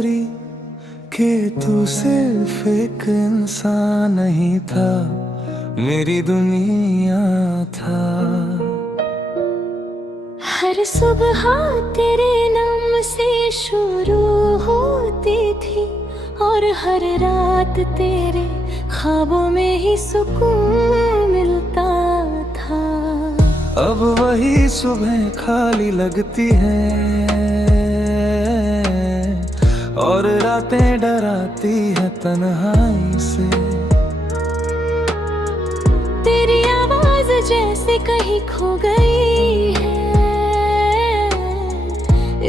गोरी कि तू सिर्फ एक इंसान नहीं था, मेरी दुनिया था। हर सुबह तेरे नाम से शुरू होती थी और हर रात तेरे ख्वाबों में ही सुकून मिलता था। अब वही सुबह खाली लगती है और रातें डराती है तन्हाई से। तेरी आवाज जैसे कहीं खो गई है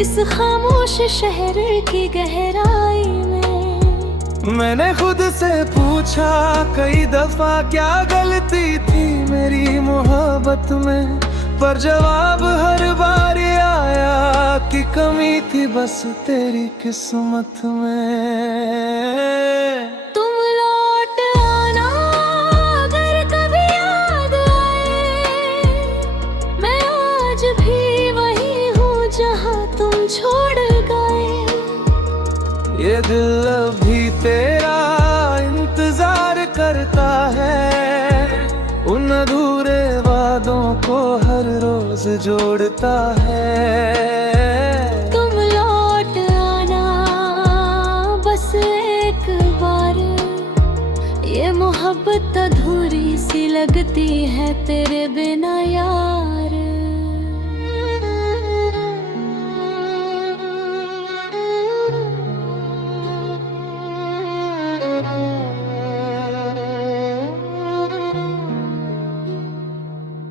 इस खामोश शहर की गहराई में। मैंने खुद से पूछा कई दफा क्या गलती थी मेरी मोहब्बत में, पर जवाब हर बार आया कि कमी थी बस तेरी किस्मत में। तुम लौट आना अगर कभी याद आए, मैं आज भी वही हूँ जहाँ तुम छोड़ गए। ये दिल अभी तेरा इंतजार करता है, उन अधूरे वादों को हर रोज जोड़ता है। तुम लौट आना बस एक बार, ये मोहब्बत अधूरी सी लगती है तेरे बिना यार।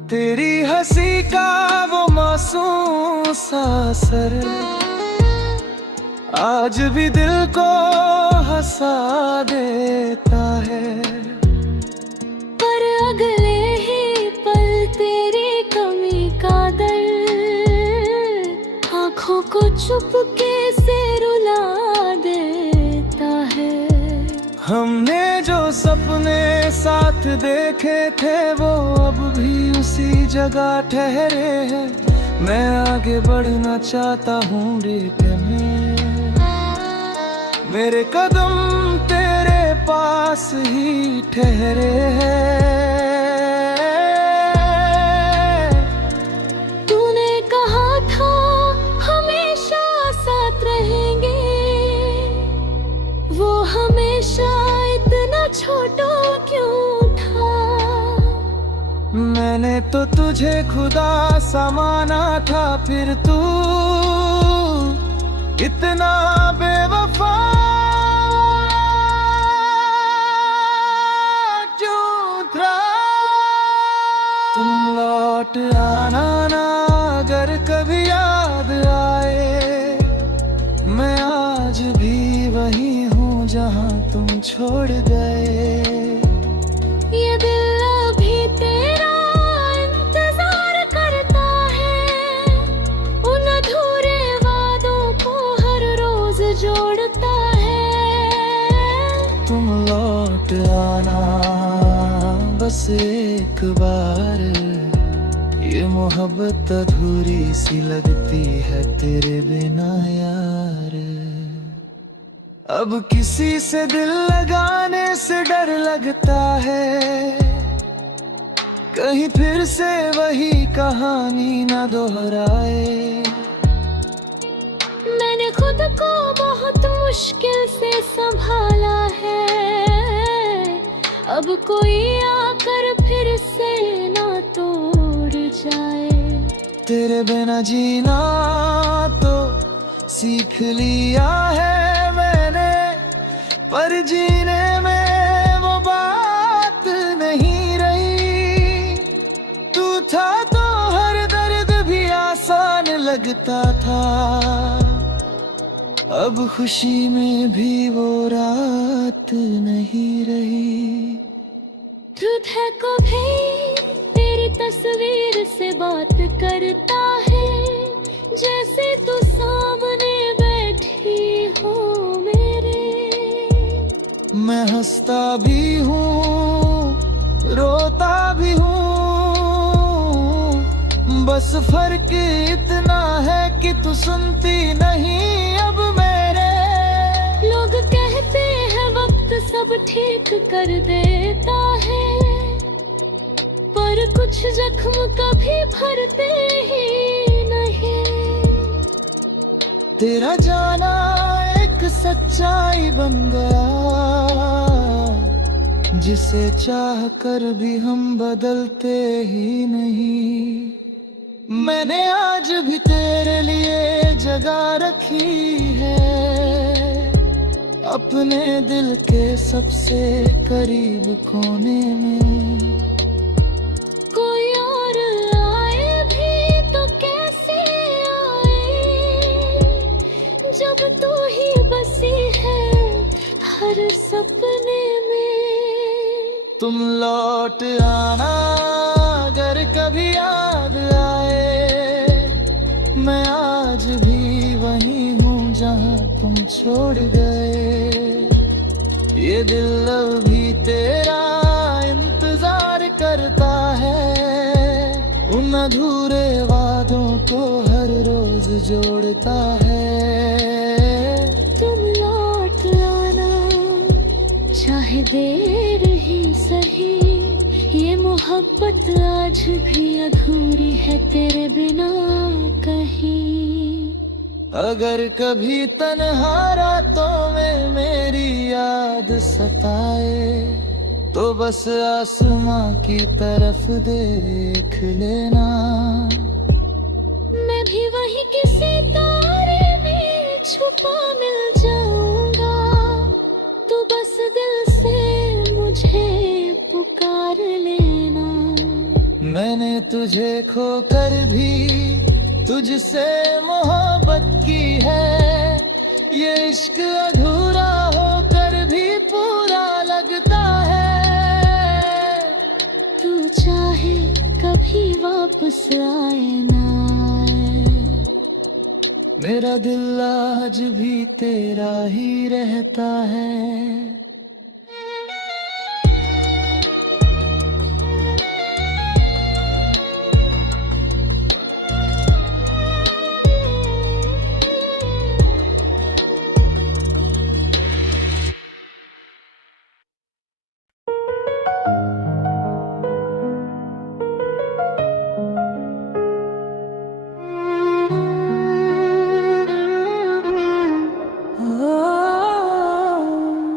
तेरी हंसी का वो मासूम सा असर आज भी दिल को हंसा देता है, पर अगले ही पल तेरी कमी का दर्द आँखों को चुपके से रुला देता है। हमने जो सपने साथ देखे थे वो अब भी उसी जगह ठहरे हैं। मैं आगे बढ़ना चाहता हूँ लेकिन मेरे कदम तेरे पास ही ठहरे हैं। तूने कहा था हमेशा साथ रहेंगे, वो हमेशा इतना छोटा क्यों था। मैंने तो तुझे खुदा सा माना था, फिर तू इतना बेवफा क्यों था। तुम लौट आना ना अगर कभी याद आए, मैं आज भी वही हूँ जहाँ तुम छोड़ गए। ये दिल अभी तेरा इंतजार करता है, उन अधूरे वादों को हर रोज जोड़ता है। तुम लौट आना बस एक बार, ये मोहब्बत अधूरी सी लगती है तेरे बिना यार। अब किसी से दिल लगाने से डर लगता है, कहीं फिर से वही कहानी ना दोहराए। मैंने खुद को बहुत मुश्किल से संभाला है, अब कोई आकर फिर से ना तोड़ जाए। तेरे बिना जीना तो सीख लिया है मैंने, पर जीने में वो बात नहीं रही। तू था तो हर दर्द भी आसान लगता था, अब खुशी में भी वो रात नहीं रही। खुद है कभी तेरी तस्वीर से बात करता है, जैसे तू सामने बैठी हो मेरे। मैं हंसता भी हूँ रोता भी हूँ, बस फर्क इतना है कि तू सुनती नहीं अब मेरे। कर देता है, पर कुछ जख्म कभी भरते ही नहीं। तेरा जाना एक सच्चाई बन गया, जिसे चाह कर भी हम बदलते ही नहीं। मैंने आज भी तेरे लिए जगह रखी है, अपने दिल के सबसे करीब कोने में। कोई और आए भी तो कैसे आए, जब तू ही बसी है हर सपने में। तुम लौट आना अगर कभी याद आए, मैं आज भी वहीं हूँ जहाँ तुम छोड़ गए। ये दिल अभी तेरा इंतजार करता है, उन अधूरे वादों को हर रोज जोड़ता है। तुम लौट आना चाहे देर ही सही, ये मोहब्बत आज भी अधूरी है तेरे बिना कहीं। अगर कभी तन्हा रातों में मेरी याद सताए, तो बस आसमां की तरफ देख लेना। मैं भी वही किसी तारे में छुपा मिल जाऊंगा, तू बस दिल से मुझे पुकार लेना। मैंने तुझे खोकर भी तुझसे मोहब्बत की है, ये इश्क अधूरा होकर भी पूरा लगता है। तू चाहे कभी वापस आए ना आए, मेरा दिल आज भी तेरा ही रहता है।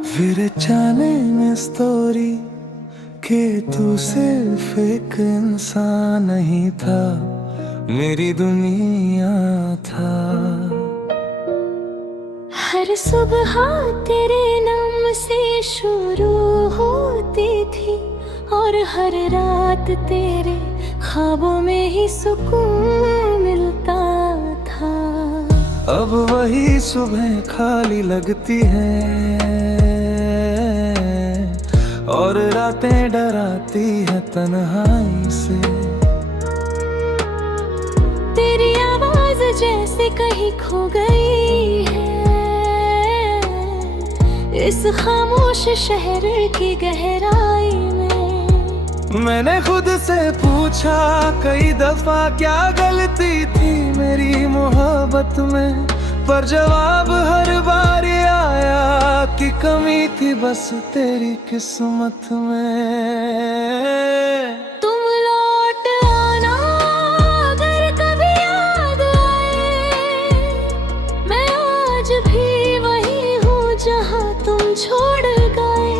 फिर जाने में स्टोरी कि तू सिर्फ एक इंसान नहीं था, मेरी दुनिया था। हर सुबह तेरे नाम से शुरू होती थी, और हर रात तेरे ख्वाबों में ही सुकून मिलता था। अब वही सुबह खाली लगती है, और रातें डराती है तन्हाई से। तेरी आवाज जैसे कहीं खो गई है, इस खामोश शहर की गहराई में। मैंने खुद से पूछा कई दफा क्या गलती थी मेरी मोहब्बत में, पर जवाब हर बार आया कि कमी थी बस तेरी किस्मत में। तुम लौट आना अगर कभी याद आए, मैं आज भी वही हूँ जहाँ तुम छोड़ गए।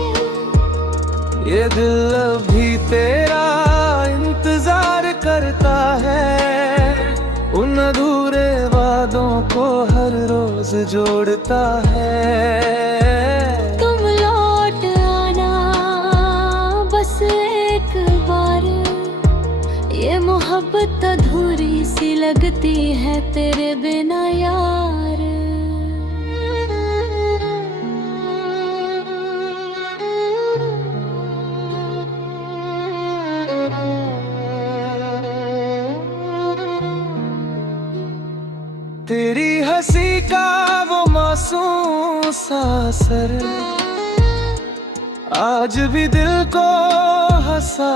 ये दिल अभी तेरा इंतजार करता है, उन अधूरे वादों को हर रोज जोड़ता है। तुम लौट आना बस एक बार, ये मोहब्बत अधूरी सी लगती है तेरे बिना यार। तेरी हंसी का वो मासूम सा असर आज भी दिल को हंसा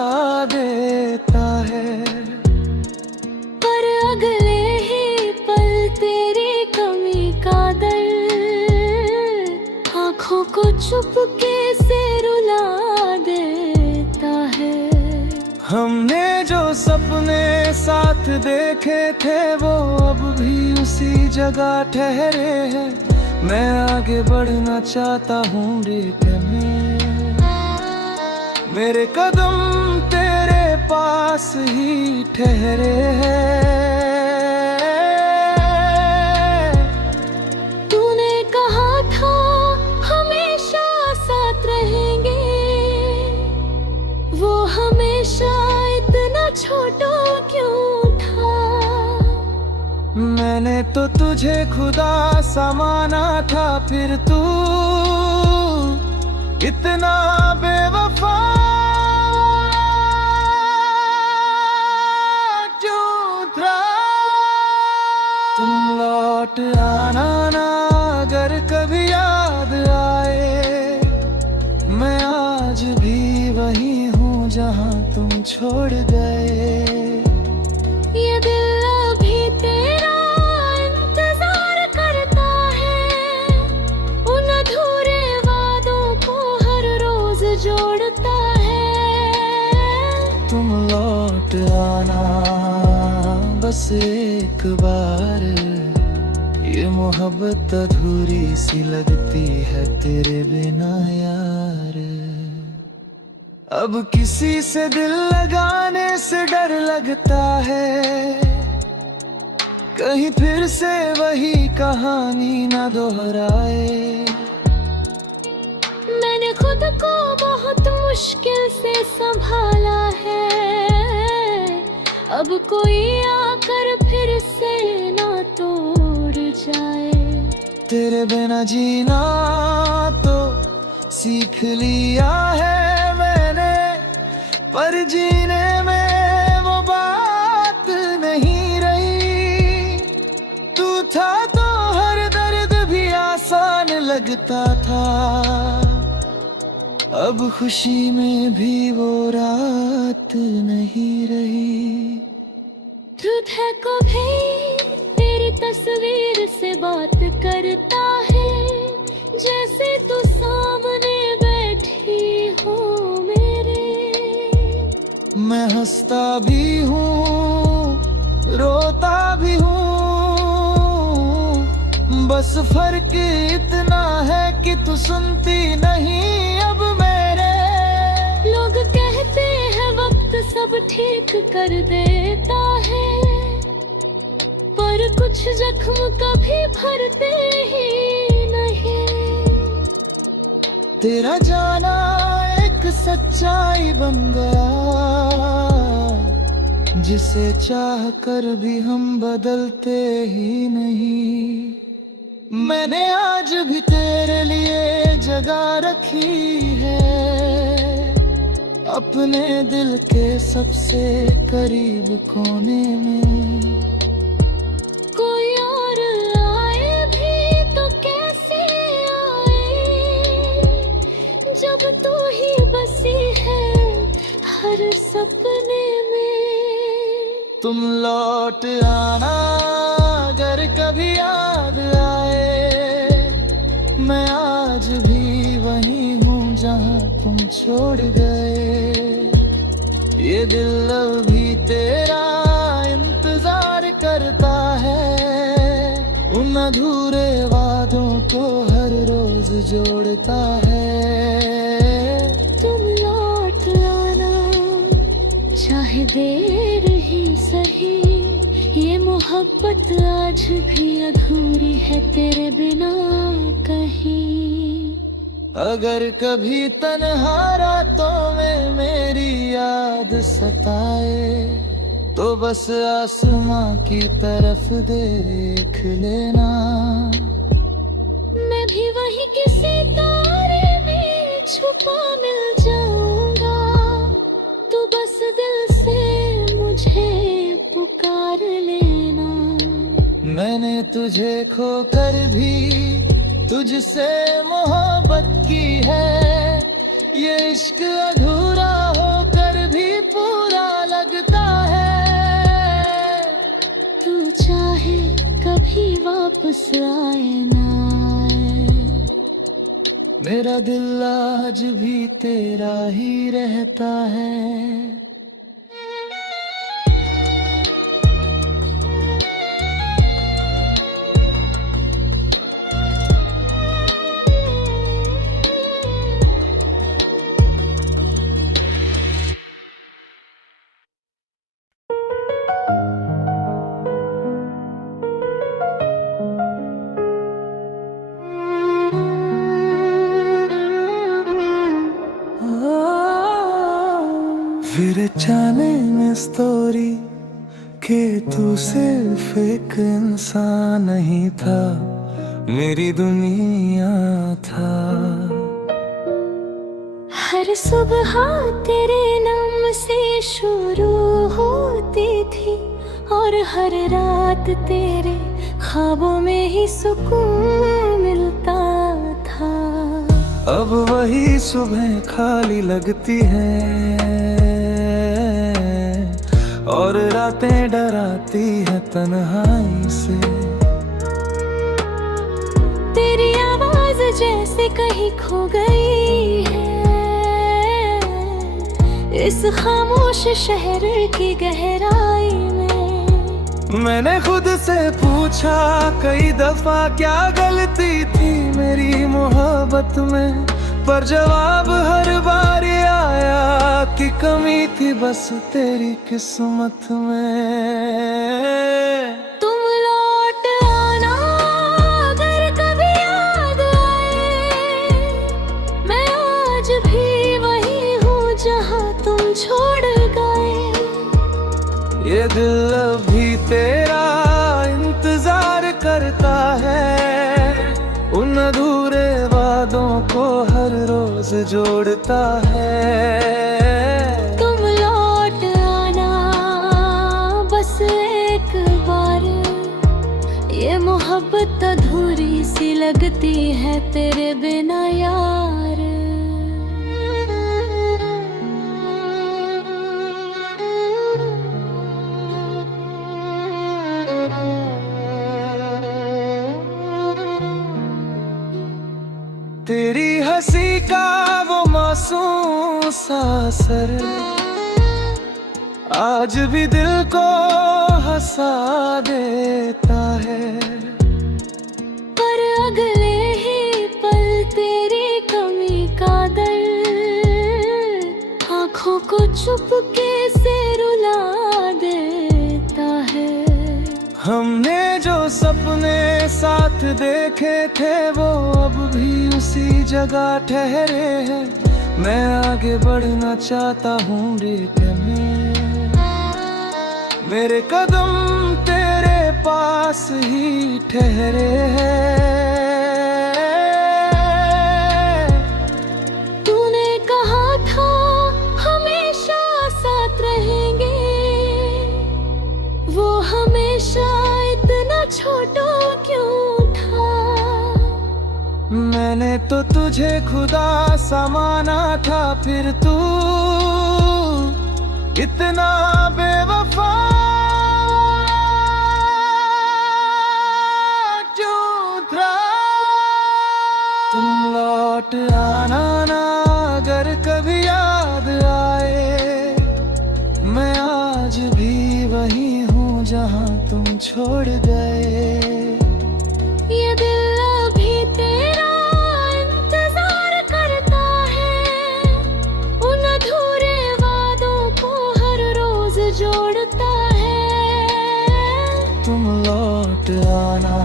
देता है, पर अगले ही पल तेरी कमी का दर्द आँखों को चुपके से रुला हमने जो सपने साथ देखे थे वो अब भी उसी जगह ठहरे हैं। मैं आगे बढ़ना चाहता हूँ लेकिन मेरे कदम तेरे पास ही ठहरे हैं। तूने कहा था हमेशा साथ रहेंगे, वो हमेशा इतना छोटा क्यों था? मैंने तो तुझे खुदा सा माना था, फिर तू इतना बेवफा क्यों था? तुम लौट आना ना अगर कभी याद आए, मैं आज भी वही हूँ जहाँ तुम छोड़ गए। ये दिल अभी तेरा इंतजार करता है, उन अधूरे वादों को हर रोज जोड़ता है। तुम लौट आना बस एक बार, ये मोहब्बत अधूरी सी लगती है तेरे बिना यार। अब किसी से दिल लगाने से डर लगता है, कहीं फिर से वही कहानी ना दोहराए। मैंने खुद को बहुत मुश्किल से संभाला है, अब कोई आकर फिर से ना तोड़ जाए। तेरे बिना जीना तो सीख लिया है मैंने, पर जीने में वो बात नहीं रही। तू था तो हर दर्द भी आसान लगता था, अब खुशी में भी वो रात नहीं रही। ट्रूथ है कभी तेरी तस्वीर से बात करता है, जैसे तू सामने बैठी हो मेरे। मैं हंसता भी हूँ रोता भी हूँ, बस फर्क इतना है कि तू सुनती नहीं अब मेरे। लोग कहते हैं वक्त सब ठीक कर देता है, पर कुछ जख्म कभी भरते ही नहीं। तेरा जाना एक सच्चाई बन गया, जिसे चाह कर भी हम बदलते ही नहीं। मैंने आज भी तेरे लिए जगह रखी है, अपने दिल के सबसे करीब कोने में। कोई और आए भी तो कैसे आए, जब तू ही बसी है हर सपने में। तुम लौट आना अगर कभी याद आए, मैं आज भी वही हूँ जहाँ तुम छोड़ गए। ये दिल अभी तेरा इंतजार करता है, उन अधूरे वादों को हर रोज जोड़ता है। तुम लौट आना चाहे देर ही सही, ये मोहब्बत आज भी अधूरी है तेरे बिना कहीं। अगर कभी तन्हा रातों में मेरी याद सताए, तो बस आसमां की तरफ देख लेना। मैं भी वही किसी तारे में छुपा मिल जाऊंगा, तू बस दिल से मुझे पुकार लेना। मैंने तुझे खोकर भी तुझसे मोहब्बत की है, ये इश्क अधूरा होकर भी पूरा लगता है। तू चाहे कभी वापस आए ना आए, मेरा दिल आज भी तेरा ही रहता है। फिर जाने में स्टोरी कि तू सिर्फ एक इंसान नहीं था, मेरी दुनिया था। हर सुबह तेरे नाम से शुरू होती थी और हर रात तेरे ख्वाबों में ही सुकून मिलता था। अब वही सुबह खाली लगती है और रातें डराती है तन्हाई से। तेरी आवाज जैसे कहीं खो गई है इस खामोश शहर की गहराई में। मैंने खुद से पूछा कई दफा क्या गलती थी मेरी मोहब्बत में, पर जवाब हर बार आया कि कमी थी बस तेरी किस्मत में। तुम लौट आना अगर कभी याद आए, मैं आज भी वही हूँ जहाँ तुम छोड़ गए। ये दिल अभी तेरा इंतजार करता है, उन अधूरे वादों को हर रोज जोड़ता है। तुम लौट आना बस एक बार, ये मोहब्बत अधूरी सी लगती है तेरे बिना यार। तेरी हंसी का वो मासूम सा असर आज भी दिल को हंसा देता है, पर अगले ही पल तेरी कमी का दर्द आँखों को चुपके से रुला देता है। हमने जो सपने साथ देखे थे वो अब भी उसी जगह ठहरे हैं। मैं आगे बढ़ना चाहता हूँ लेकिन मेरे कदम तेरे पास ही ठहरे हैं। तूने कहा था हमेशा साथ रहेंगे, वो हमेशा इतना छोटा क्यों था। मैंने तो तुझे खुदा सा माना था, फिर तू इतना बेवफा क्यों था। तुम लौट आना ना अगर कभी याद आए, मैं आज भी वही हूँ जहाँ तुम छोड़ गए। ये दिल अभी तेरा इंतजार करता है, उन अधूरे वादों को हर रोज जोड़ता है। तुम लौट आना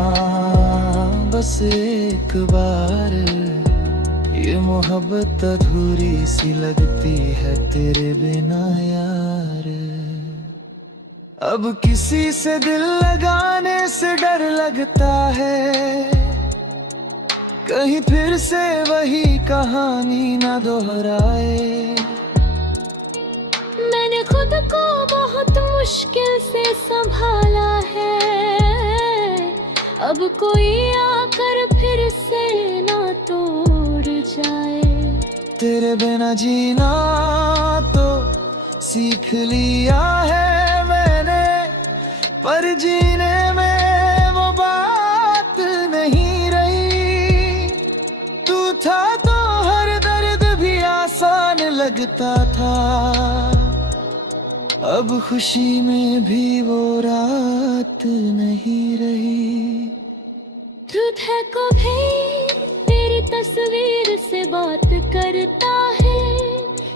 बस एक बार, ये मोहब्बत अधूरी सी लगती है तेरे बिना यार। अब किसी से दिल लगाने से डर लगता है, कहीं फिर से वही कहानी ना दोहराए। मैंने खुद को बहुत मुश्किल से संभाला है, अब कोई आकर फिर से ना तोड़ जाए। तेरे बिना जीना तो सीख लिया है मैंने, पर जीने में वो बात नहीं रही। तू था तो हर दर्द भी आसान लगता था, अब खुशी में भी वो रात नहीं रही। ट्रूथ है कभी तेरी तस्वीर से बात करता है,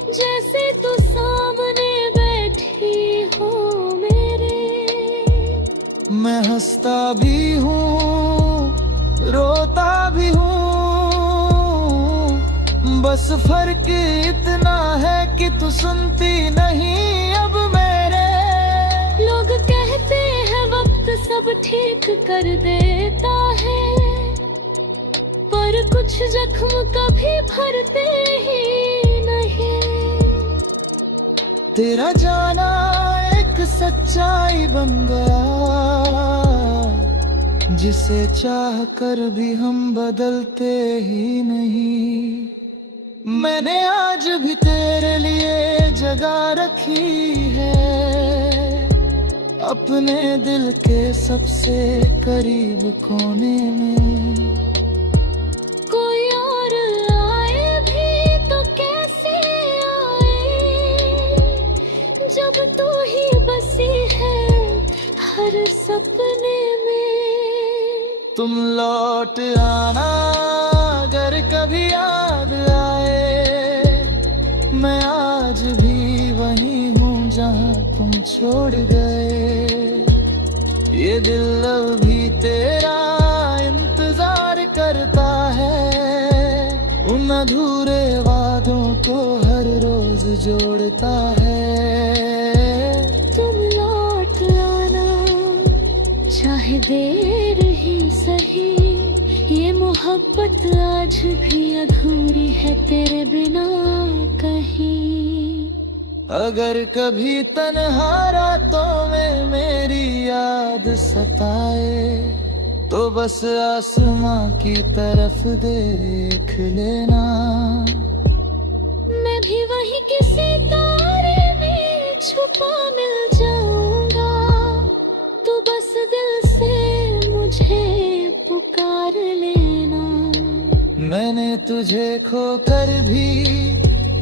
जैसे तू सामने बैठी हो मेरे। मैं हंसता भी हूँ रोता भी हूँ, बस फर्क इतना है कि तू सुनती नहीं अब मेरे। लोग कहते हैं वक्त सब ठीक कर देता है, पर कुछ जख्म कभी भरते ही नहीं। तेरा जाना एक सच्चाई बन गया, जिसे चाह कर भी हम बदलते ही नहीं। मैंने आज भी तेरे लिए जगह रखी है, अपने दिल के सबसे करीब कोने में। कोई और आए भी तो कैसे आए, जब तू ही बसी है हर सपने में। तुम लौट आना अगर कभी याद आए, मैं आज भी वहीं हूँ जहाँ तुम छोड़ गए। ये दिल अभी तेरा इंतजार करता है, उन अधूरे वादों को हर रोज जोड़ता है। तुम लौट आना चाहे देर ही सही, ये मोहब्बत आज भी अधूरी है तेरे बिना कहीं। अगर कभी तन्हा रातों में मेरी याद सताए, तो बस आसमां की तरफ देख लेना। मैं भी वही किसी तारे में छुपा मिल जाऊंगा, तू बस दिल से मुझे पुकार लेना। मैंने तुझे खोकर भी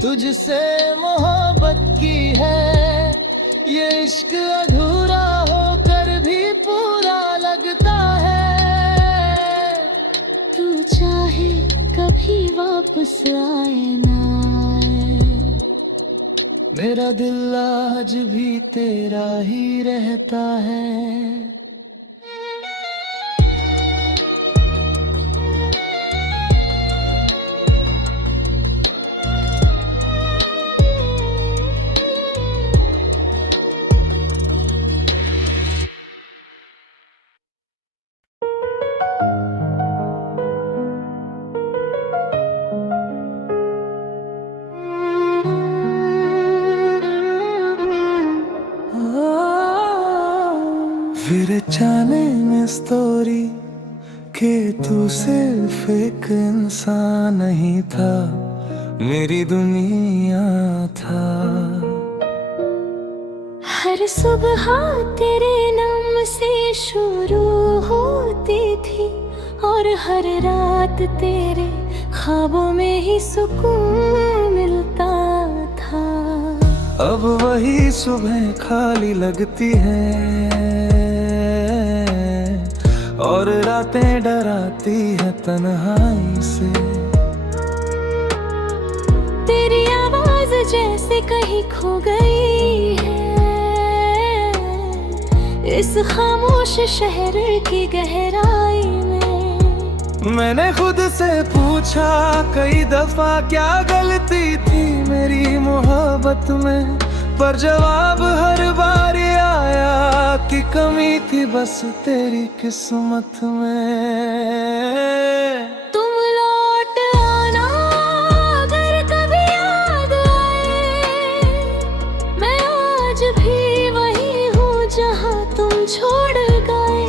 तुझसे मोहब्बत की है, ये इश्क अधूरा होकर भी पूरा लगता है। तू चाहे कभी वापस आए ना आए, मेरा दिल आज भी तेरा ही रहता है। फिर जाने में स्टोरी कि तू सिर्फ एक इंसान नहीं था, मेरी दुनिया था। हर सुबह तेरे नाम से शुरू होती थी, और हर रात तेरे ख्वाबों में ही सुकून मिलता था। अब वही सुबह खाली लगती है, और रातें डराती है तन्हाई से। तेरी आवाज जैसे कहीं खो गई है, इस खामोश शहर की गहराई में। मैंने खुद से पूछा कई दफा क्या गलती थी मेरी मोहब्बत में, पर जवाब हर बार आया कि कमी थी बस तेरी किस्मत में। तुम लौट आना अगर कभी याद आए, मैं आज भी वही हूँ जहाँ तुम छोड़ गए।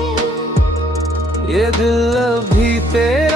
ये दिल अभी तेरा